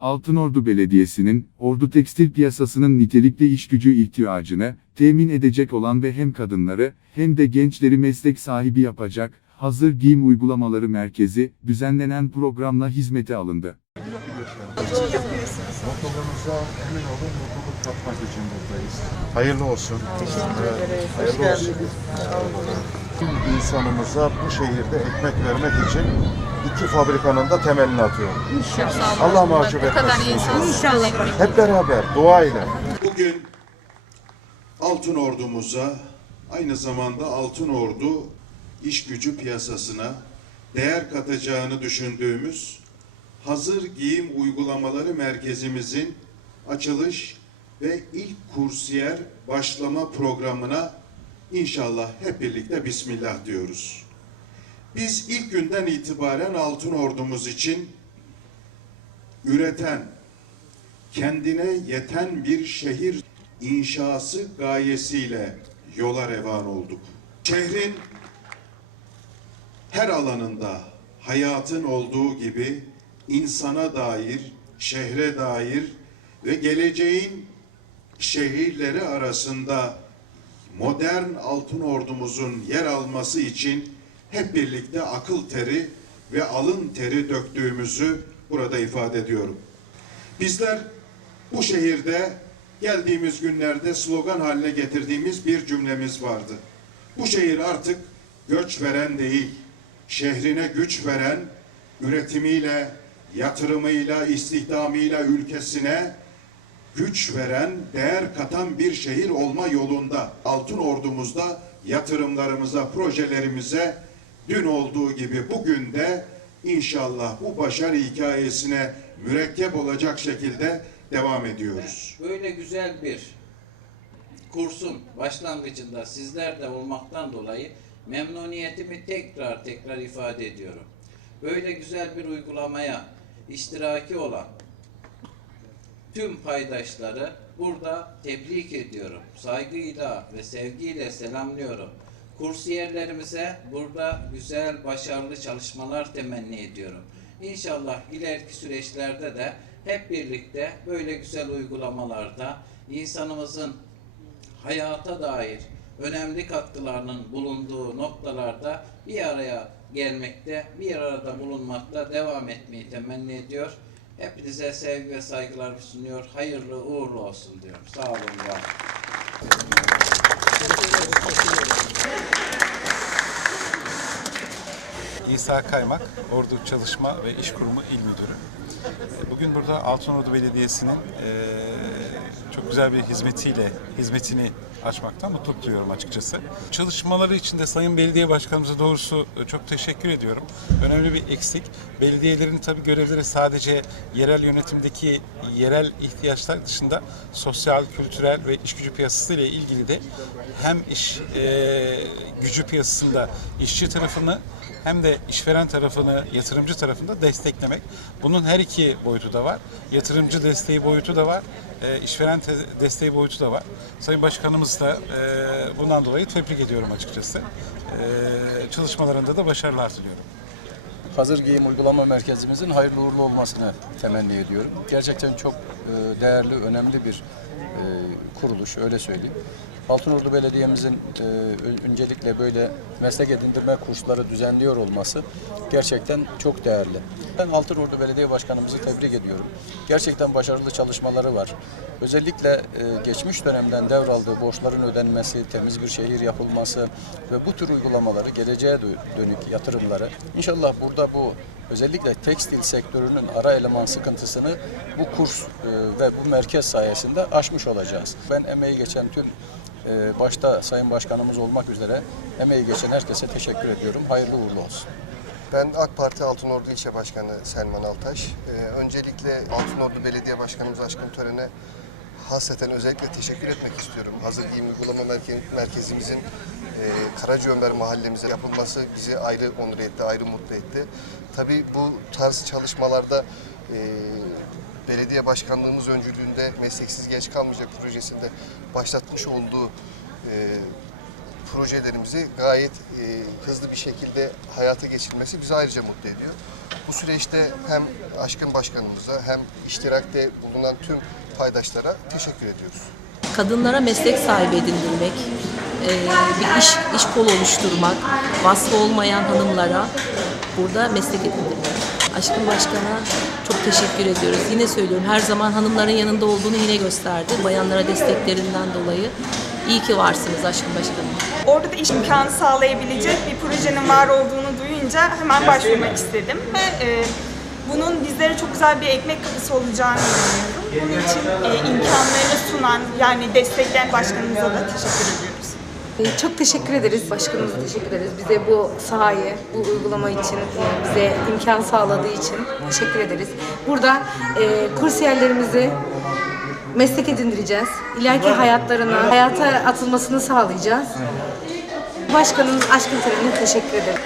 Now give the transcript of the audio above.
Altınordu Belediyesi'nin, Ordu tekstil piyasasının nitelikli iş gücü ihtiyacını, temin edecek olan ve hem kadınları, hem de gençleri meslek sahibi yapacak, hazır giyim uygulamaları merkezi, düzenlenen programla hizmete alındı. Mutluluğunuza emin olun, mutluluk katmak için buradayız. Hayırlı olsun. Teşekkür ederiz. Hoş Hayırlı olsun. geldiniz. Tüm insanımıza bu şehirde ekmek vermek için iki fabrikanın da temelini atıyorum. İnşallah. Allah mahcup kadar etmesin. insan. İnşallah. Hep beraber, dua ile. Bugün Altın Ordumuza aynı zamanda Altın Ordu iş gücü piyasasına değer katacağını düşündüğümüz hazır giyim uygulamaları merkezimizin açılış ve ilk kursiyer başlama programına inşallah hep birlikte Bismillah diyoruz. Biz ilk günden itibaren Altın Ordumuz için üreten, kendine yeten bir şehir inşası gayesiyle yola revan olduk. Şehrin her alanında hayatın olduğu gibi insana dair, şehre dair ve geleceğin şehirleri arasında modern altın ordumuzun yer alması için hep birlikte akıl teri ve alın teri döktüğümüzü burada ifade ediyorum. Bizler bu şehirde geldiğimiz günlerde slogan haline getirdiğimiz bir cümlemiz vardı. Bu şehir artık göç veren değil, şehrine güç veren, üretimiyle, yatırımıyla, istihdamıyla ülkesine güç veren, değer katan bir şehir olma yolunda. Altın Ordumuzda yatırımlarımıza, projelerimize dün olduğu gibi bugün de inşallah bu başarı hikayesine mürekkep olacak şekilde devam ediyoruz. Böyle güzel bir kursun başlangıcında sizler de olmaktan dolayı memnuniyetimi tekrar tekrar ifade ediyorum. Böyle güzel bir uygulamaya iştiraki olan tüm paydaşları burada tebrik ediyorum. Saygıyla ve sevgiyle selamlıyorum. Kursiyerlerimize burada güzel, başarılı çalışmalar temenni ediyorum. İnşallah ileriki süreçlerde de hep birlikte böyle güzel uygulamalarda insanımızın hayata dair önemli katkılarının bulunduğu noktalarda bir araya gelmekte, bir arada bulunmakta devam etmeyi temenni ediyor. Hepinize sevgi ve saygılar sunuyor. Hayırlı uğurlu olsun diyorum. Sağ olun. var İsa Kaymak, Ordu Çalışma ve İş Kurumu İl Müdürü. Bugün burada Altınordu Belediyesi'nin çok güzel bir hizmetiyle hizmetini açmaktan mutluluk duyuyorum açıkçası. Çalışmaları için de Sayın Belediye Başkanımıza doğrusu e, çok teşekkür ediyorum. Önemli bir eksik. Belediyelerin tabii görevleri sadece yerel yönetimdeki yerel ihtiyaçlar dışında sosyal, kültürel ve iş gücü piyasası ile ilgili de hem iş eee, gücü piyasasında işçi tarafını hem de işveren tarafını, yatırımcı tarafında desteklemek. Bunun her iki boyutu da var. Yatırımcı desteği boyutu da var, e, işveren te- desteği boyutu da var. Sayın Başkanımız da e, bundan dolayı tebrik ediyorum açıkçası. E, çalışmalarında da başarılar diliyorum. Hazır Giyim Uygulama Merkezimizin hayırlı uğurlu olmasını temenni ediyorum. Gerçekten çok e, değerli, önemli bir e, kuruluş, öyle söyleyeyim. Altınordu Belediye'mizin e, öncelikle böyle meslek edindirme kursları düzenliyor olması gerçekten çok değerli. Ben Altınordu Belediye Başkanımızı tebrik ediyorum. Gerçekten başarılı çalışmaları var. Özellikle e, geçmiş dönemden devraldığı borçların ödenmesi, temiz bir şehir yapılması ve bu tür uygulamaları geleceğe dö- dönük yatırımları inşallah burada bu özellikle tekstil sektörünün ara eleman sıkıntısını bu kurs e, ve bu merkez sayesinde aşmış olacağız. Ben emeği geçen tüm e, başta Sayın Başkanımız olmak üzere emeği geçen herkese teşekkür ediyorum. Hayırlı uğurlu olsun. Ben AK Parti Altınordu İlçe Başkanı Selman Altaş. Ee, öncelikle Altınordu Belediye Başkanımız Aşkın Tören'e hasreten özellikle teşekkür etmek istiyorum. Hazır Giyim Uygulama Merke- Merkezimizin e, Karacaömer mahallemize yapılması bizi ayrı onur etti, ayrı mutlu etti. Tabii bu tarz çalışmalarda e, belediye başkanlığımız öncülüğünde mesleksiz genç kalmayacak projesinde başlatmış olduğu e, projelerimizi gayet e, hızlı bir şekilde hayata geçirmesi bizi ayrıca mutlu ediyor. Bu süreçte hem Aşkın Başkanımıza hem iştirakte bulunan tüm paydaşlara teşekkür ediyoruz. Kadınlara meslek sahibi edindirmek, e, bir iş iş kolu oluşturmak, vasfı olmayan hanımlara burada meslek edindirmek. Aşkın Başkan'a çok teşekkür ediyoruz. Yine söylüyorum her zaman hanımların yanında olduğunu yine gösterdi. Bayanlara desteklerinden dolayı. İyi ki varsınız Aşkın Başkanım. Orada da iş imkanı sağlayabilecek bir projenin var olduğunu duyunca hemen başvurmak istedim. Ve e, bunun bizlere çok güzel bir ekmek kapısı olacağını inanıyorum. Bunun için e, imkanlarını sunan yani destekleyen başkanımıza da teşekkür ediyoruz. Ee, Çok teşekkür ederiz. Başkanımıza teşekkür ederiz. Bize bu sahayı, bu uygulama için, bize imkan sağladığı için teşekkür ederiz. Burada e, kursiyerlerimizi meslek edindireceğiz. İleriki hayatlarına, hayata atılmasını sağlayacağız. Başkanımız Aşkın Tören'e teşekkür ederim.